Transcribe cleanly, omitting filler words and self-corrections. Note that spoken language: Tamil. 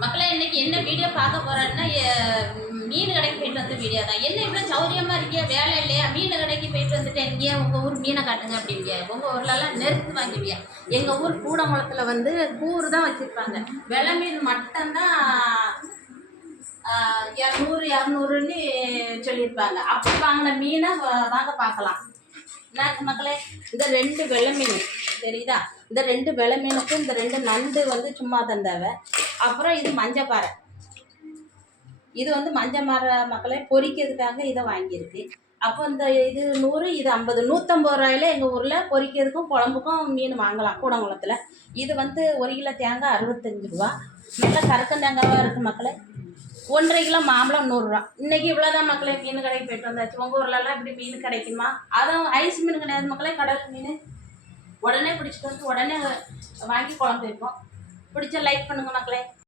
மக்களே இன்னைக்கு என்ன வீடியோ பார்க்க போறேன்னா மீன் கடைக்கு போயிட்டு வந்த வீடியோ தான். என்ன இவ்வளோ சௌரியமா இருக்கியா, வேலை இல்லையா, மீன் கடைக்கு போயிட்டு வந்துட்டு எங்கேயா உங்கள் ஊர் மீனை காட்டுங்க அப்படிங்க. உங்கள் ஊர்லலாம் நெருத்து வாங்கிவியா. எங்கள் ஊர் கூடங்குளத்தில் வந்து கூறு தான் வச்சுருப்பாங்க. வெலை மீன் மட்டும்தான் 200 சொல்லியிருப்பாங்க. அப்படி வாங்கின மீனை வாங்க பார்க்கலாம். என்ன மக்களே, இந்த 2 வெள்ளை மீன் தெரியுதா? இந்த 2 வெள்ளை மீனுக்கு இந்த 2 நண்டு வந்து சும்மா தந்தாவ. அப்புறம் இது மஞ்சப்பாறை. இது வந்து மஞ்சப்பாறை மக்களே பொரிக்கிறதுக்காக இதை வாங்கியிருக்கு. அப்போ இந்த இது 100, இது 50, 150 ரூபாயில எங்கள் ஊரில் பொரிக்கிறதுக்கும் குழம்புக்கும் மீன் வாங்கலாம் கூடங்குளத்தில். இது வந்து 1 கிலோ தேங்காய் 65 ரூபா. நல்லா கருக்கந்தேங்காவாக இருக்குது மக்களே. 1,5 கிலோ மாம்பழம் 100 ரூபா. இன்றைக்கி இவ்வளோதான் மக்களே. மீன் கடைக்கு போயிட்டு வந்தாச்சு. உங்கள் ஊர்லலாம் இப்படி மீன் கிடைக்குமா? அதுவும் ஐஸ் மீன் கிடையாது மக்களே, கடல் மீன். உடனே பிடிச்சிட்டு வந்து உடனே வாங்கி குழம்பு வைப்போம். பிடிச்ச லைக் பண்ணுங்கள் மக்களே.